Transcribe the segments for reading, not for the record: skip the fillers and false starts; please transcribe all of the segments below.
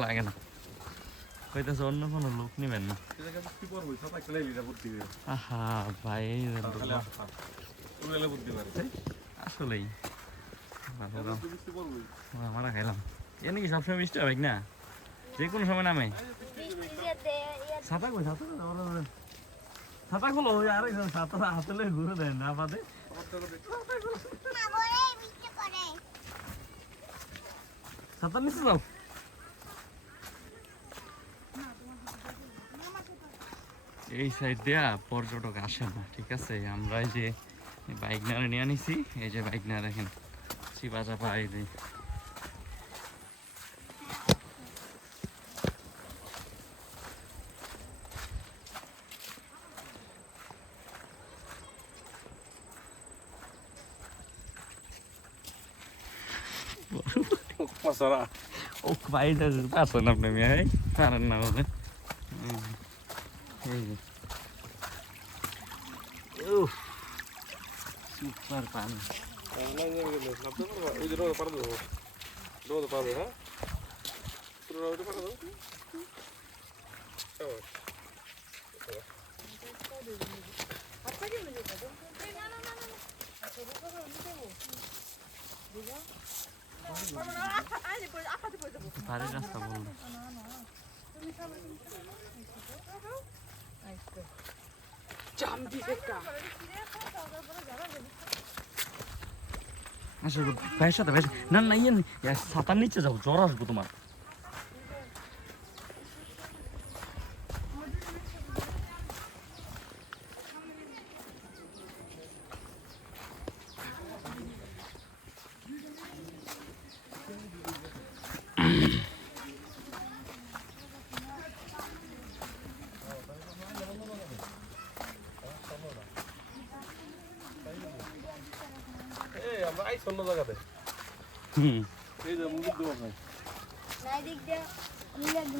লাগে না কইতেছে অন্য কোনো লোক নিবেন না আহা ভাই আসলেই আমরা খাইলাম এ নাকি সবসময় মিষ্টি হবে না যে কোনো সময় নামে ছাতা কই ছাতা খোলো ওই আরেকজন ছাতা হাতলে ঘুরে দেন না পাতে ছাতা নিচে যাও এই সাইড দিয়া পর্যটক আসে না ঠিক আছে আমরা এই যে বাইক নারে নিয়ে নিছি এই যে বাইক না দেখেন চিপা চাপা এই যে ও ভাই আসেন আপনি মেয়ে পারেন না বলে সুপার পানি বাড়ির রাস্তা বললো আসলে ভাইয়ের সাথে ভাই না না ইয়ে ছাতার নিচে যাবো জ্বর আসবো তোমার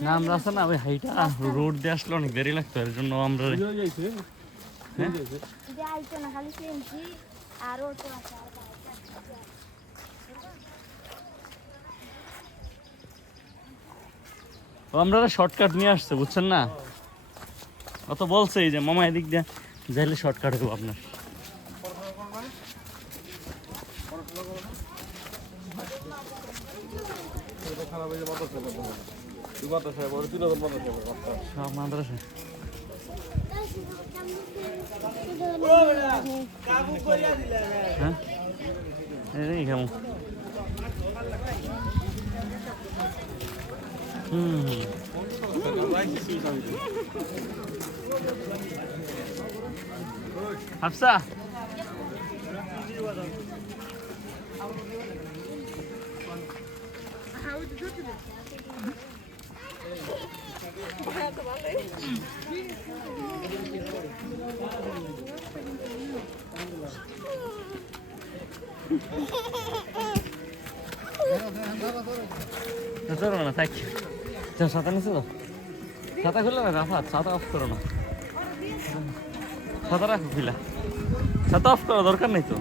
না আমরা আছে না ওই হাইটা রোড দিয়ে আসলে অনেক দেরি লাগতো এর জন্য আমরা আমরা শর্টকাট নিয়ে আসছে বুঝছেন না অত বলছে যে মামা এদিক দিয়ে যাইলে শর্টকাট হবো আপনার সব মাদ্রাসা হ্যাঁ এই কেমন হাফসা ধরো না থাক ছাতা নিচে তো ছাতা খুললে না রাফাত ছাতা অফ করো না ছাতা রাখো খুলা ছাতা অফ করা দরকার নেই তো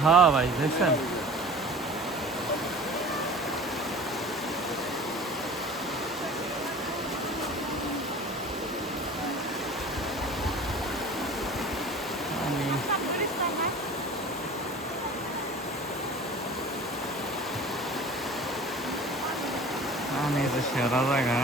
हाँ भाई देखছেন জায়গা।